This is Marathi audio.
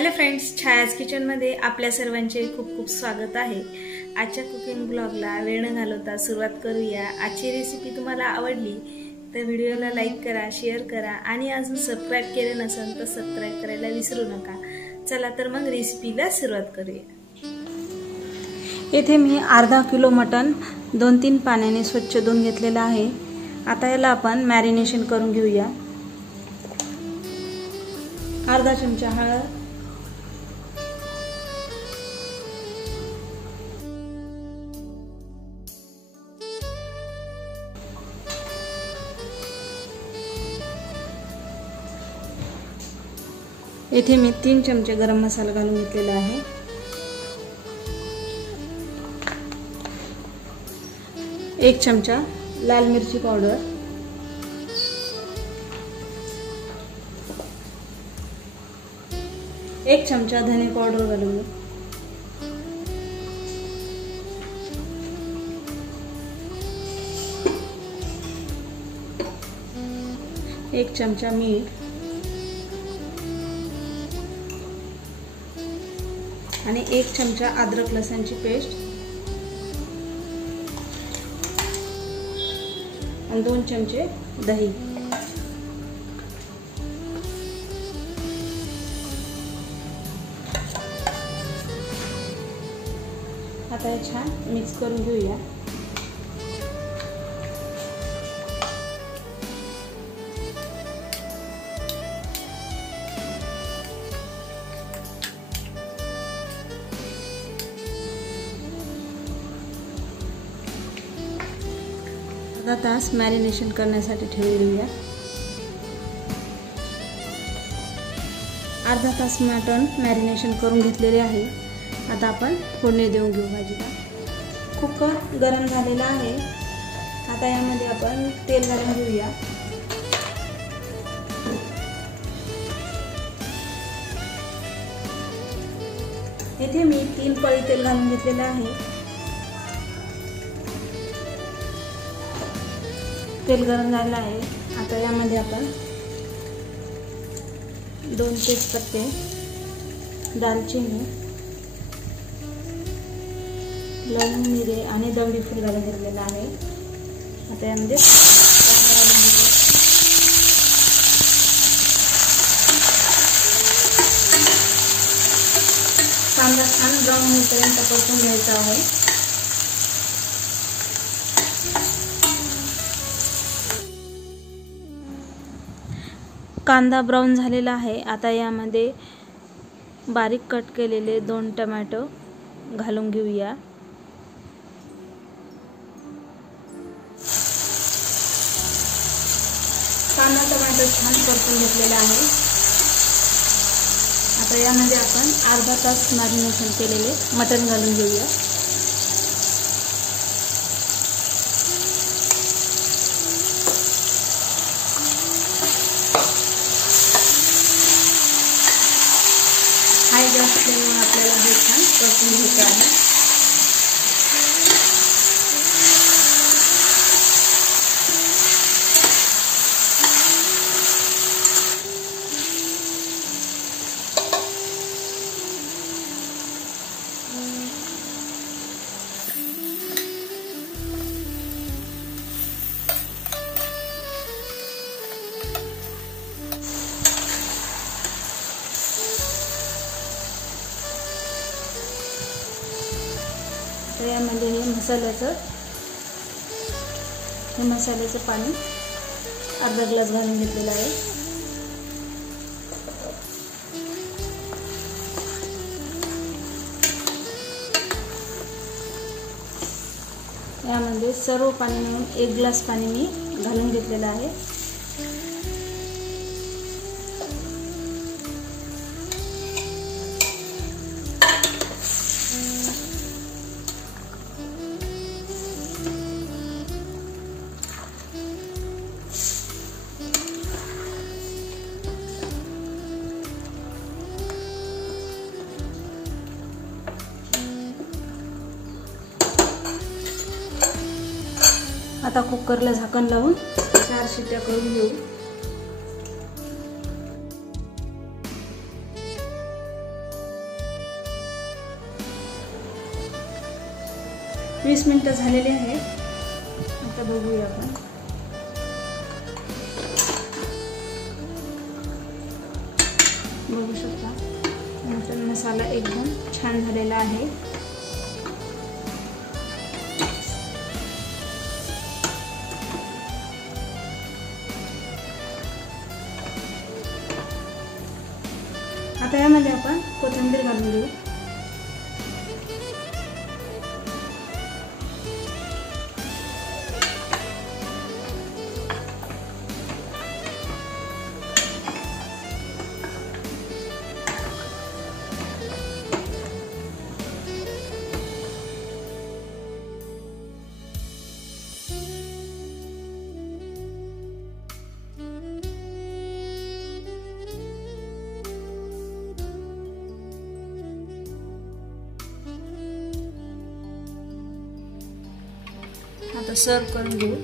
हॅलो फ्रेंड्स, छायाज किचनमध्ये आपल्या सर्वांचे खूप खूप स्वागत आहे। आजच्या कुकिंग ब्लॉगला वेळ न घालवता सुरुवात करूया। आजची रेसिपी तुम्हाला आवडली तर व्हिडिओला लाईक करा, शेअर करा आणि अजून सबस्क्राइब केले नसेल तर सबस्क्राइब करायला विसरू नका। चला तर मग रेसिपीला सुरुवात करूया। येथे मी अर्धा किलो मटण 2-3 पाण्याने स्वच्छ धुवून घेतलेला आहे। आता याला आपण मॅरिनेशन करून घेऊया। अर्धा चमचा हळद, येथे मी 3 चमचे गरम मसाला घालून घेतलेला आहे। 1 चमचा लाल मिरची पावडर, 1 चमचा धने पावडर घालून, 1 चमचा मीठ आणि 1 चमचा अद्रक लसणची पेस्ट आणि 2 चमचे दही। आता हे छान मिक्स करून घेऊया। अर्धा तास मॅरिनेशन करण्यासाठी ठेवून देऊया। अर्धा तास मटण मॅरिनेशन करून घेतलेले आहे। आता आपण फोडणी देऊन घेऊ भाजीला। कुकर गरम झालेला आहे। आता यामध्ये आपण तेल घालून घेऊया। येथे मी 3 पळी तेल घालून घेतलेले आहे। तेल गरम झालं आहे। आता यामध्ये आपण 2 तेजपत्ते, दालचिनी, लवंग, मिरे आणि दगडी फूल घालून घेतलेला आहे। आता यामध्ये कांदा घालून घेऊया। कांदा छान ब्राऊन होईपर्यंत परतून घ्यायचा आहे। कांदा ब्राऊन झालेला आहे। आता यामध्ये बारीक कट केलेले 2 टोमॅटो घालून घेऊया। कांदा टोमॅटो छान परतून घेतलेला आहे। आता यामध्ये आपण अर्धा तास मॅरिनेशन केलेले मटण घालून घेऊया। हाय गॅस फ्लेमवर आपल्याला हे छान परतून घ्यायचं आहे। तर यामध्ये हे मसाल्याचं पाणी अर्धा ग्लास घालून घेतलेलं आहे। यामध्ये सर्व पाणी मिळून 1 ग्लास पाणी मी घालून घेतलेलं आहे। आता कुकरला झाकण लावून 4 शिट्ट्या करून घेऊ। 20 मिनिटं झालेली आहे. आता बघूया आपण. बघू शकता मटन मसाला एकदम छान झालेला आहे. आता यामध्ये आपण कोथिंबीर घालून घेऊ. आता सर्व करून घेऊ.